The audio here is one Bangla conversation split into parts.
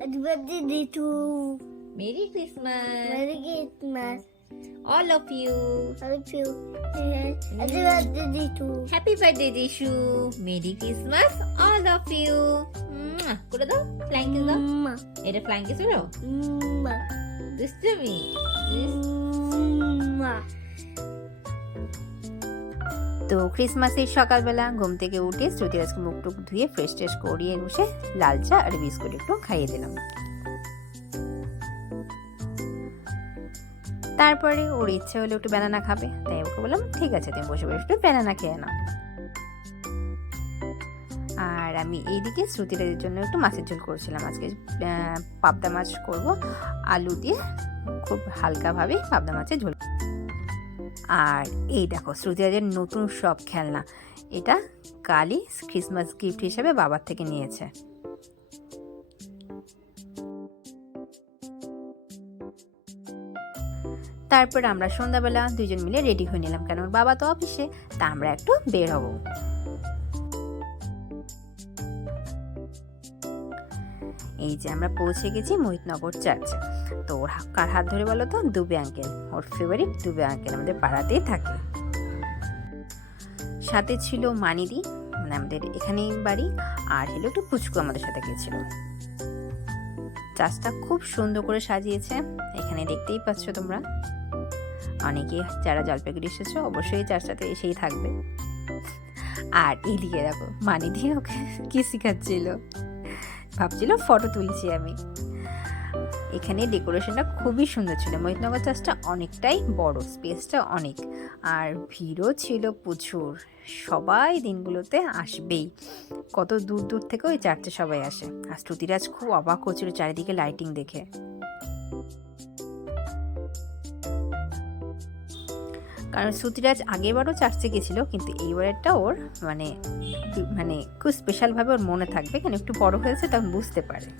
Happy birthday to Merry Christmas. Merry Christmas. All of you. Thank you. Happy birthday to Happy birthday, Dishu. Merry Christmas, all of you. করে দাও, ফ্লাইং কিস দাও। Mama. এটা ফ্লাইং কিস হলো? Mama. দুষ্টুমি। Mama. তো ক্রিসমাসের সকালবেলা ঘুম থেকে উঠে শ্রুতিরাজকে মুখ টুক ধুয়ে ফ্রেশ ট্রেশ করিয়ে বসে লাল চা আর বিস্কুট একটু খাইয়ে দিলাম। তারপরে ওর ইচ্ছে হলো একটু ব্যানানা খাবে, তাই ওকে বললাম ঠিক আছে তুমি বসে বসে একটু ব্যানানা খেয়ে নাও। আর আমি এইদিকে শ্রুতিরাজের জন্য একটু মাছের ঝোল করছিলাম। আজকে পাবদা মাছ করব আলু দিয়ে, খুব হালকাভাবে পাবদা মাছের ঝোল। আর এই দেখো শ্রুতিরাজের নতুন সব খেলনা, এটা কালই ক্রিসমাস গিফট হিসেবে বাবার থেকে নিয়েছে। তারপর আমরা সন্ধ্যাবেলা দুজন মিলে রেডি হয়ে নিলাম, কেন ওর বাবা তো অফিসে, তা আমরা একটু বের হব। এই যে আমরা পৌঁছে গেছি মোহিতনগর চার্চে। তো ওর কার হাত ধরে বলো তো? দুবে আঙ্কেল, ওর ফেভারিট দুবে আঙ্কেল, আমাদের পাড়াতেই থাকে। সাথে ছিল মানিদি, মানে আমাদের এখানেই বাড়ি, আর হলো একটু পুচকু আমাদের সাথে গেছিল। চার্চটা খুব সুন্দর করে সাজিয়েছে, এখানে দেখতেই পাচ্ছ তোমরা। অনেকে যারা জলপাইগুড়ি এসেছো অবশ্যই চার্চটাতে এসেই থাকবে। আর এইদিকে দেখো মানিদি ওকে কি শিখাচ্ছিল, ভাবছিল ফটো তুলছি আমি। এখানে ডেকোরেশনটা খুবই সুন্দর ছিল। মোহিতনগর চার্চটা অনেকটাই বড়, স্পেসটা অনেক, আর ভিড়ও ছিল প্রচুর। সবাই দিনগুলোতে আসবেই, কত দূর দূর থেকে ওই চার্চে সবাই আসে। আর শ্রুতিরাজ খুব অবাক হচ্ছিল চারিদিকে লাইটিং দেখে। কারণ শ্রুতিরাজ আগেরবারও চার্চে গেছিল, কিন্তু এইবারেরটা ওর মানে খুব স্পেশালভাবে ওর মনে থাকবে, কেন একটু বড় হয়েছে তখন বুঝতে পারে।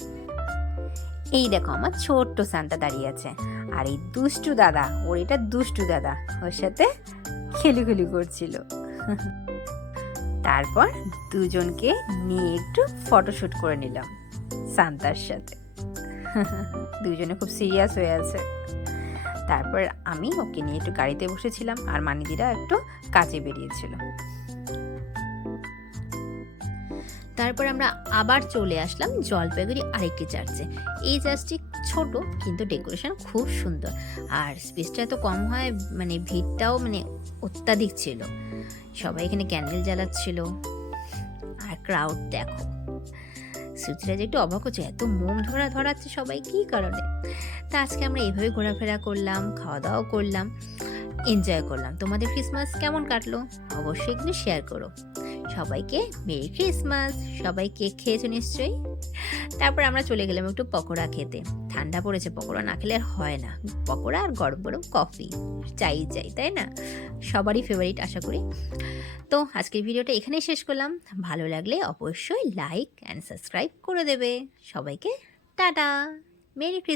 এই দেখো আমার ছোট্ট সান্তা দাঁড়িয়ে আছে, আর এই দুষ্টু দাদা, ওর এটা দুষ্টু দাদা, ওর সাথে খেলিখুলি করছিল। তারপর দুজনকে নিয়ে একটু ফটোশুট করে নিলাম সান্তার সাথে। দুজনে খুব সিরিয়াস হয়ে আছে। তারপর আমি ওকে নিয়ে একটু গাড়িতে বসেছিলাম, আর মানিদিরা একটু কাজে বেরিয়েছিল। তারপর আমরা আবার চলে আসলাম জলপাইগুড়ি আরেকটি চার্চে। এই চার্চটি ছোট, কিন্তু ডেকোরেশন খুব সুন্দর, আর স্পেসটা এত কম হয় মানে ভিড়টাও মানে অত্যাধিক ছিল। সবাই এখানে ক্যান্ডেল জ্বালাচ্ছিল, আর ক্রাউড দেখো। শ্রুতিরাজ একটু অবাক হচ্ছে, এত মোম ধরাচ্ছে সবাই কি কারণে। তা আজকে আমরা এইভাবে ঘোরাফেরা করলাম, খাওয়া দাওয়া করলাম, এনজয় করলাম। তোমাদের ক্রিসমাস কেমন কাটলো অবশ্যই কিন্তু শেয়ার করো। সবাইকে মেরি ক্রিসমাস। সবাই কেক খেয়েছো নিশ্চয়ই। তারপর আমরা চলে গেলাম একটু পকোড়া খেতে। ঠান্ডা পড়েছে, পকোড়া না খেলে আর হয় না। পকোড়া আর গরম গরম কফি চাই, তাই না? সবারই ফেভারিট আশা করি। তো আজকের ভিডিওটা এখানেই শেষ করলাম। ভালো লাগলে অবশ্যই লাইক অ্যান্ড সাবস্ক্রাইব করে দেবে। সবাইকে টাটা, মেরি ক্রিসমাস।